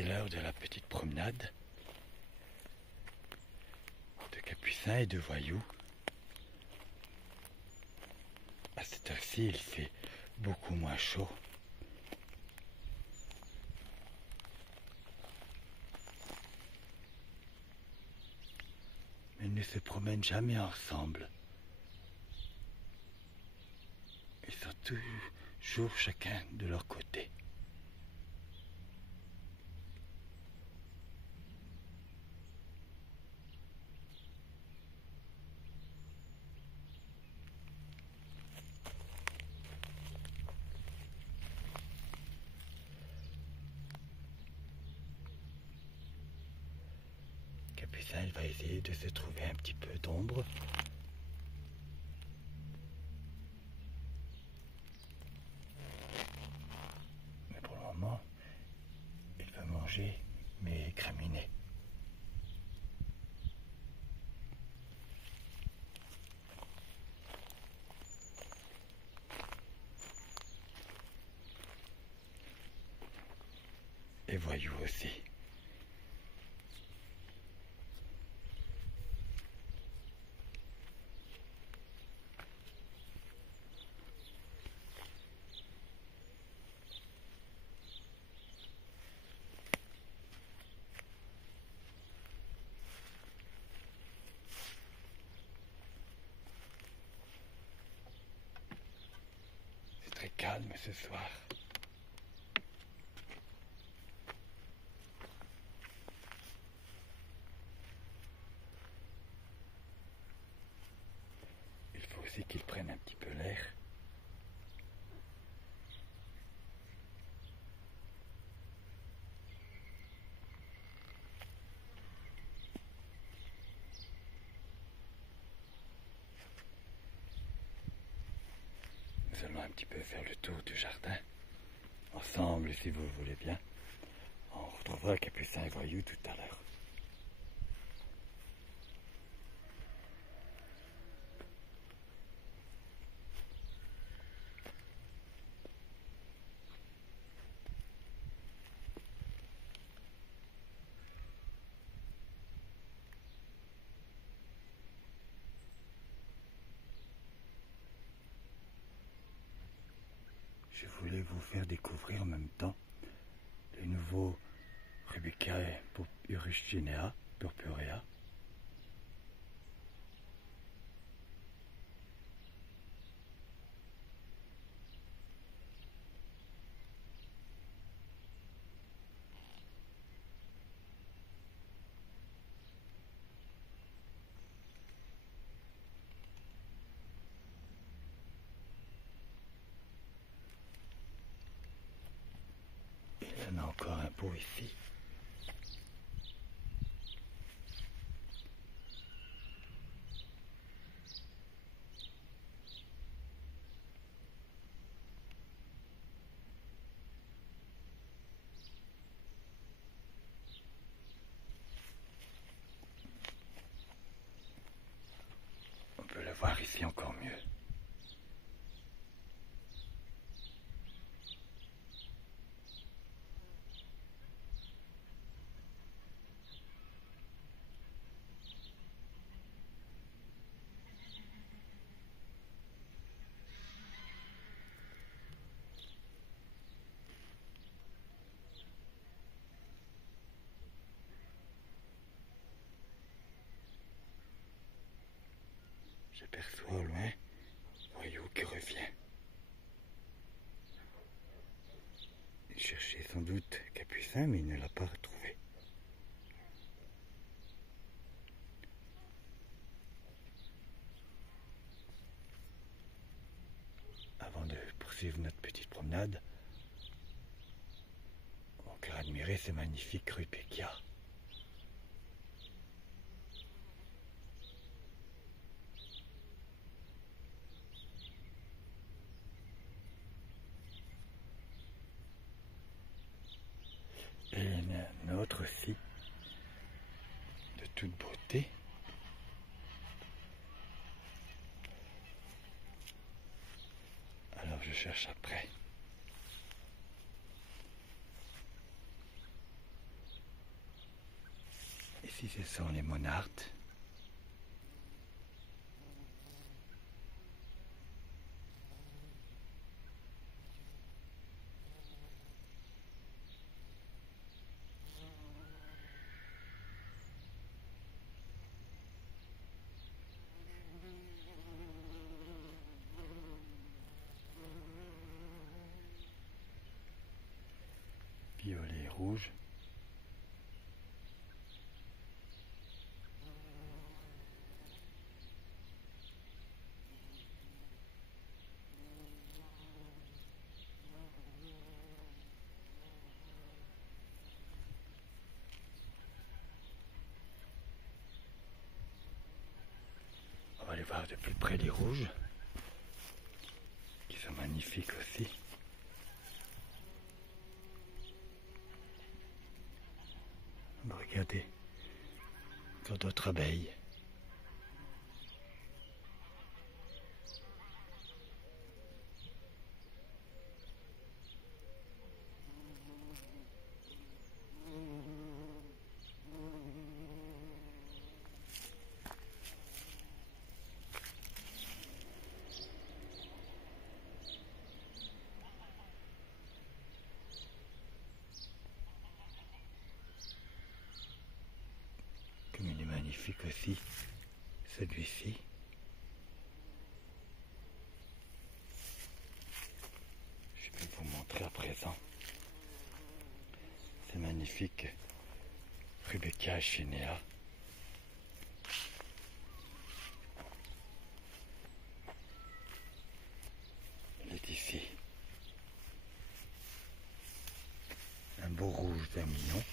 c'est l'heure de la petite promenade de capucins et de voyous. À cette heure-ci, il fait beaucoup moins chaud. Mais ils ne se promènent jamais ensemble. Ils sont toujours chacun de leur côté. Capucin, il va essayer de se trouver un petit peu d'ombre. Mais pour le moment, il va manger mes graminées. Et voyous aussi. C'est très calme ce soir. Il faut aussi qu'ils prennent un petit peu l'air. Nous allons un petit peu faire le tour du jardin, ensemble si vous le voulez bien. On retrouvera Capucin et Voyou tout à l'heure. Je voulais vous faire découvrir en même temps les nouveaux Rubicae Urichinea purpurea. Il y en a encore un beau ici. On peut le voir ici encore mieux. J'aperçois au loin Voyou qui revient. Il cherchait sans doute Capucin, mais il ne l'a pas retrouvé. Avant de poursuivre notre petite promenade, on peut admirer ces magnifiques Rudbeckia. Et il y en a un autre aussi, de toute beauté. Alors je cherche après. Ici, ce sont les monardes. Violet et rouge. On va aller voir de plus près les rouges, qui sont magnifiques aussi. Regardez, sur d'autres abeilles. Comme il est magnifique aussi, celui-ci. Je vais vous montrer à présent. C'est magnifique. Rudbeckia chenea. Elle est ici. Un beau rouge bien mignon.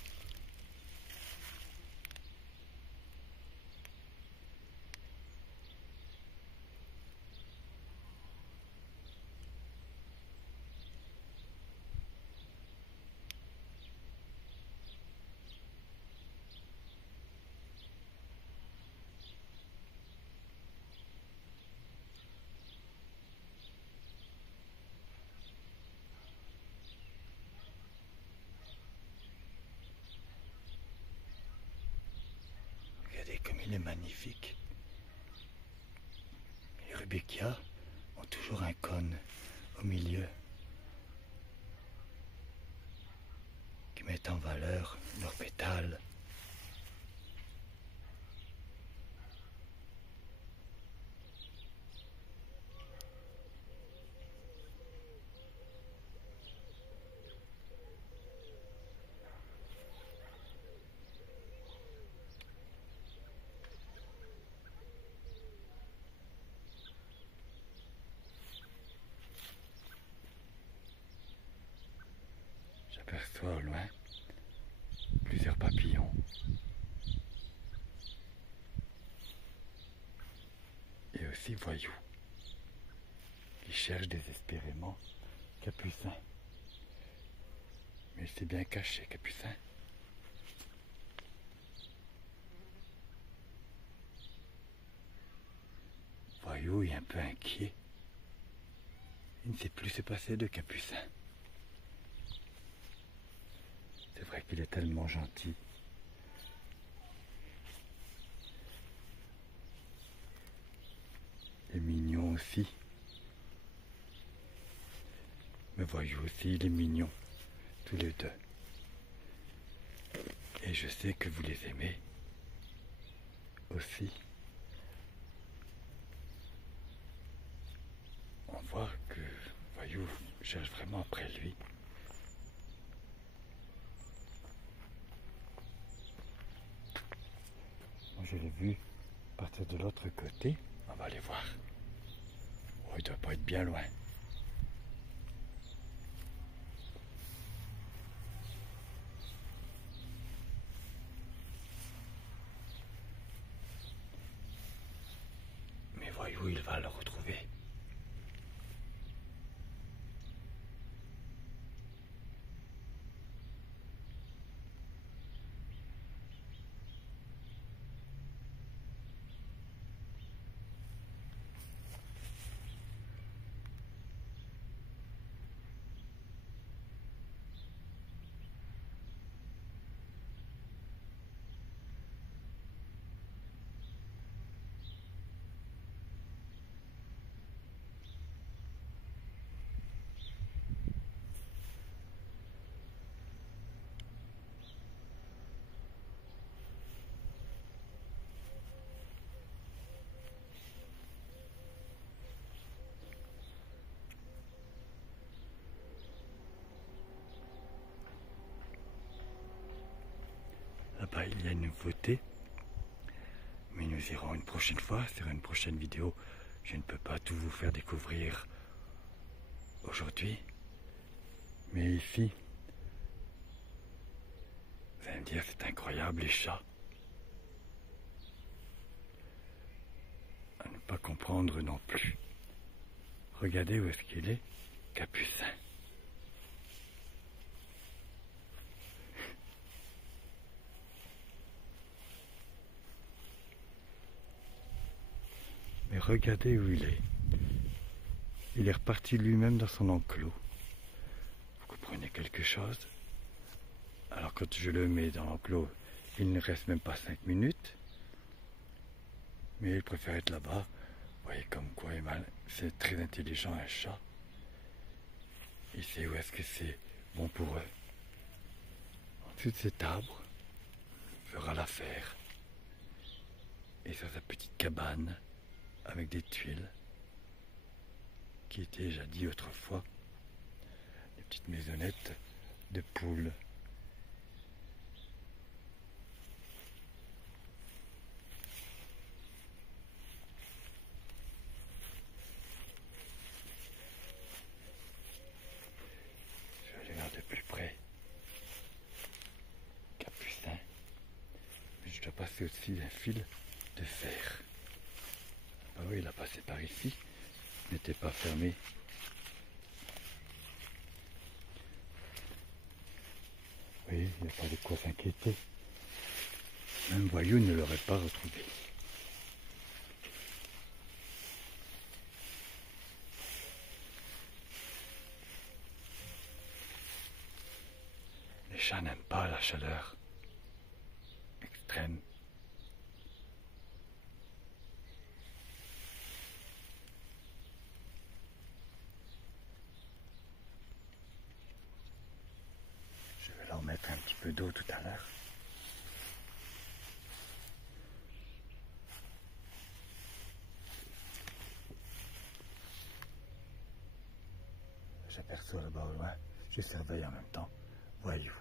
Regardez comme il est magnifique. Les Rudbeckia ont toujours un cône au milieu qui met en valeur leurs pétales. J'aperçois au loin plusieurs papillons. Et aussi voyous qui cherchent désespérément Capucin. Mais il s'est bien caché, Capucin. Voyou est un peu inquiet. Il ne sait plus se passer de Capucin. C'est vrai qu'il est tellement gentil. Et mignon aussi. Mais Voyou aussi, il est mignon. Tous les deux. Et je sais que vous les aimez aussi. On voit que Voyou cherche vraiment après lui. Moi je l'ai vu partir de l'autre côté. On va aller voir. Oh, il doit pas être bien loin. Mais Voyou, il va le retrouver. là-bas il y a une nouveauté. Mais nous irons une prochaine fois, sur une prochaine vidéo. Je ne peux pas tout vous faire découvrir aujourd'hui. Mais ici, vous allez me dire, c'est incroyable les chats. À ne pas comprendre non plus. Regardez où est-ce qu'il est, Capucin. Mais regardez où il est. Il est reparti lui-même dans son enclos. Vous comprenez quelque chose? Alors quand je le mets dans l'enclos, il ne reste même pas 5 minutes. Mais il préfère être là-bas. Vous voyez comme quoi c'est très intelligent un chat. Il sait où est-ce que c'est bon pour eux. Ensuite cet arbre fera l'affaire. Et sur sa petite cabane avec des tuiles qui étaient jadis autrefois des petites maisonnettes de poules. Je regarde de plus près. Capucin. Mais je dois passer aussi un fil de fer. Ah oui, il a passé par ici. Il n'était pas fermé. Oui, il n'y a pas de quoi s'inquiéter. Même Voyou ne l'aurait pas retrouvé. Les chats n'aiment pas la chaleur extrême. Je vais leur mettre un petit peu d'eau tout à l'heure. J'aperçois là-bas au loin, je surveille en même temps. Voyou.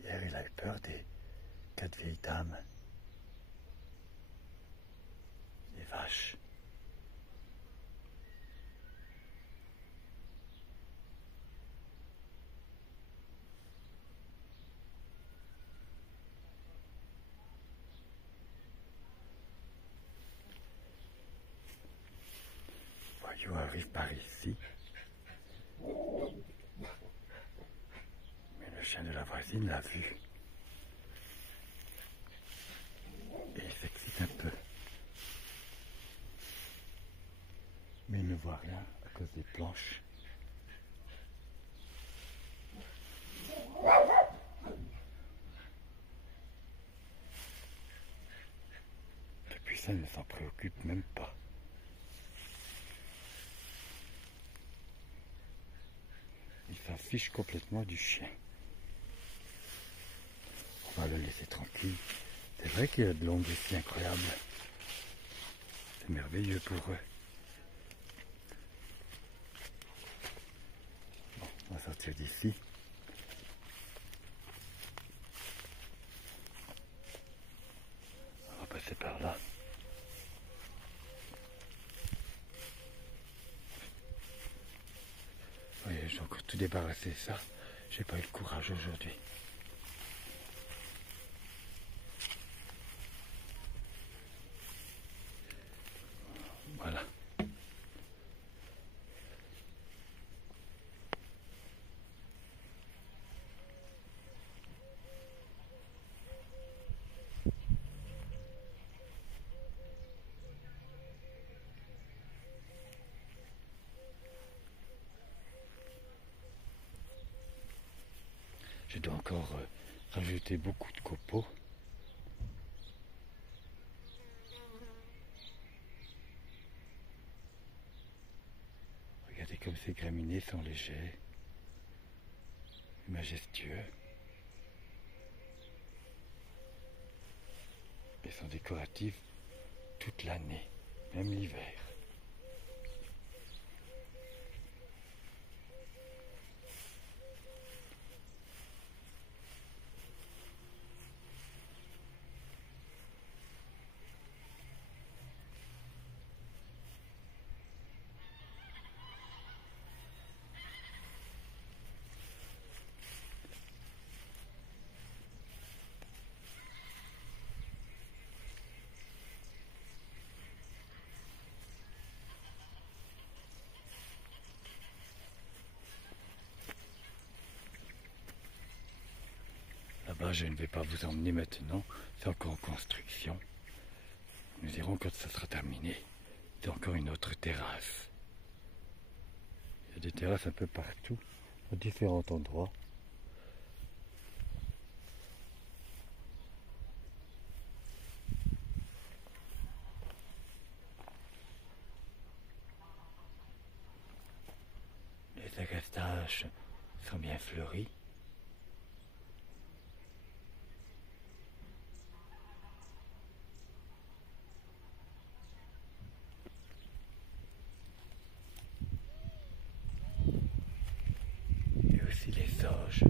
Hier, il a eu peur des 4 vieilles dames. Des vaches. Voyou arrive par ici. Mais le chien de la voisine l'a vu. Et il s'excite un peu. Mais il ne voit rien à cause des planches. Capucin ne s'en préoccupe même pas. Il s'affiche complètement du chien. On va le laisser tranquille. C'est vrai qu'il y a de l'ombre ici incroyable. C'est merveilleux pour eux. Bon, on va sortir d'ici. On va passer par là. Oui, j'ai encore tout débarrassé ça. J'ai pas eu le courage aujourd'hui. Voilà. Je dois encore rajouter beaucoup de copeaux. Regardez comme ces graminées sont légers, majestueux. Ils sont décoratifs toute l'année, même l'hiver. je ne vais pas vous emmener maintenant, c'est encore en construction. Nous irons quand ça sera terminé. C'est encore une autre terrasse. Il y a des terrasses un peu partout, à différents endroits. Les agastaches sont bien fleuris. Et aussi les sauges.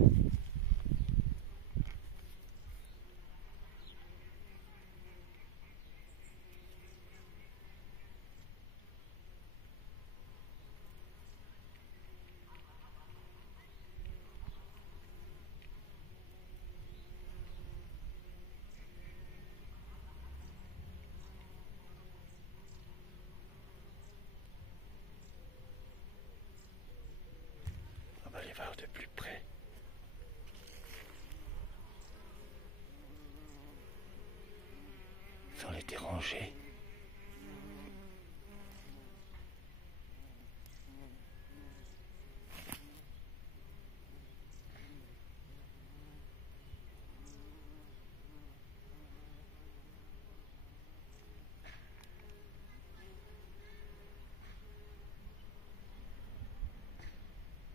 On va les voir de plus près. Sans les déranger.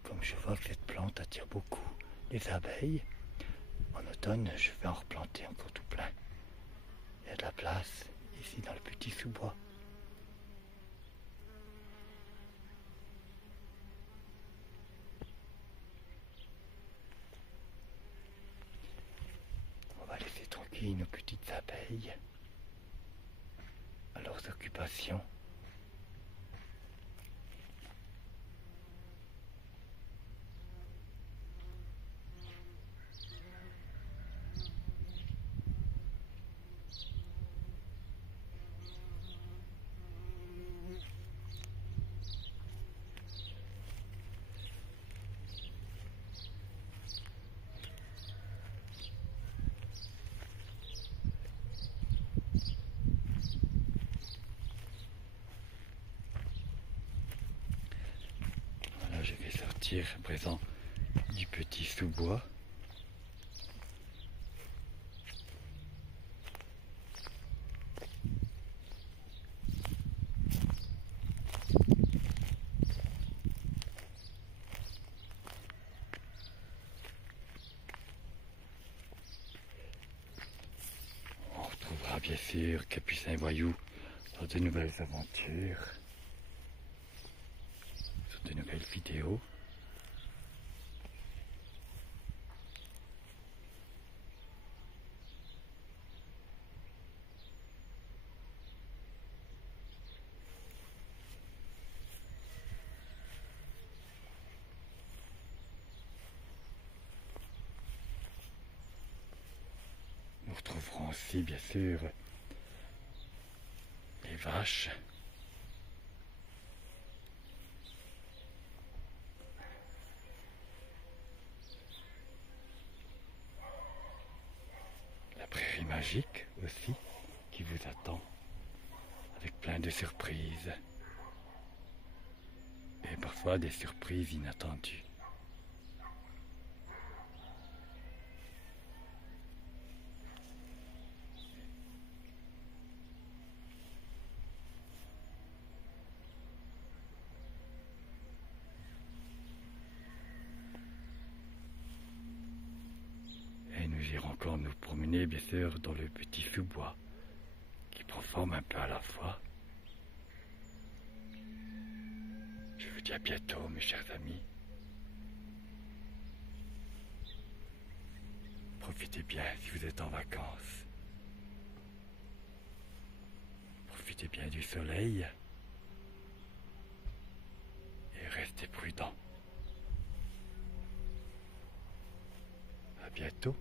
Comme je vois que cette plante attire beaucoup les abeilles, en automne je vais en replanter encore tout plein. Il y a de la place ici dans le petit sous-bois. On va laisser tranquille nos petites abeilles à leurs occupations. Voilà, je vais sortir à présent du petit sous-bois. On retrouvera bien sûr Capucin et Voyou dans de nouvelles aventures, sur de nouvelles vidéos. Nous retrouverons aussi bien sûr les vaches. La prairie magique aussi qui vous attend avec plein de surprises. Et parfois des surprises inattendues. Et nous irons encore nous promener bien sûr dans le petit sous-bois qui prend forme un peu à la fois. Je vous dis à bientôt mes chers amis. Profitez bien si vous êtes en vacances. Profitez bien du soleil et restez prudents. À bientôt.